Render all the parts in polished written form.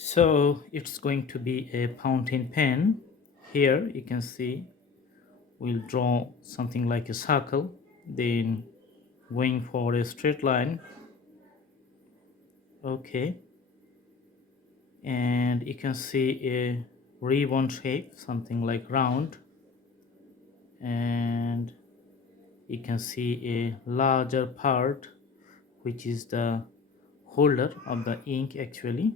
So it's going to be a fountain pen. Here you can see we'll draw something like a circle, then going for a straight line. Okay, and you can see a ribbon shape, something like round, and you can see a larger part which is the holder of the ink actually.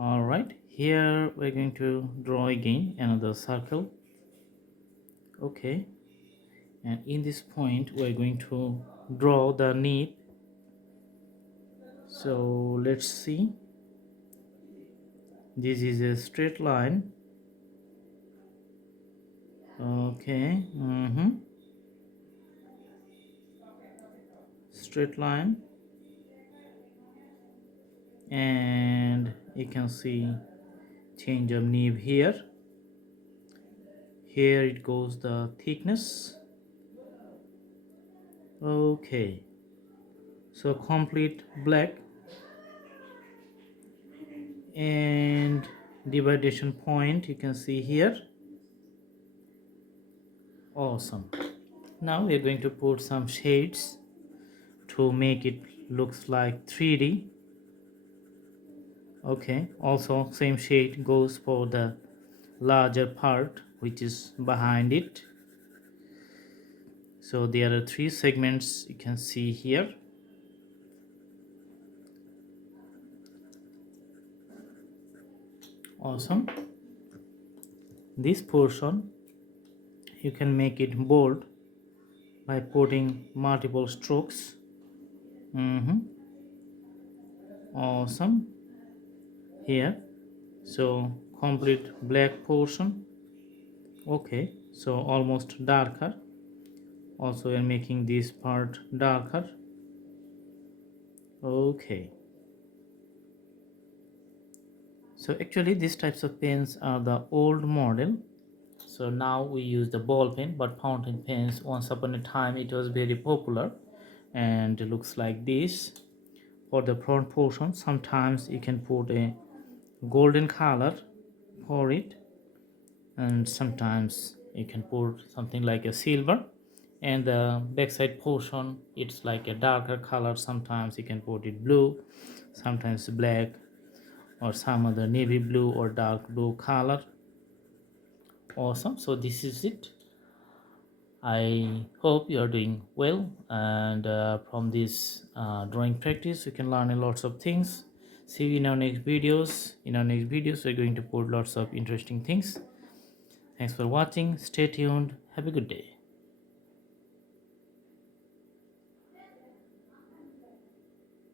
All right, here we're going to draw again another circle. Okay, and in this point we're going to draw the nib. So let's see, this is a straight line. Okay, straight line, and you can see change of nib here. Here it goes the thickness. Okay, so complete black, and dividation point you can see here. Awesome. Now we're going to put some shades to make it looks like 3D. Okay, also same shade goes for the larger part which is behind it. So there are three segments you can see here. Awesome. This portion you can make it bold by putting multiple strokes. Awesome. Here, so complete black portion. Okay, so almost darker. Also we're making this part darker. Okay, so actually these types of pens are the old model. So now we use the ball pen, but fountain pens once upon a time it was very popular, and it looks like this. For the front portion sometimes you can put a golden color for it, and sometimes you can put something like a silver, and the backside portion it's like a darker color. Sometimes you can put it blue, sometimes black, or some other navy blue or dark blue color. Awesome. So this is it. I hope you are doing well, and from this drawing practice you can learn a lots of things. See you in our next videos. In our next videos we're going to put lots of interesting things. Thanks for watching. Stay tuned. Have a good day.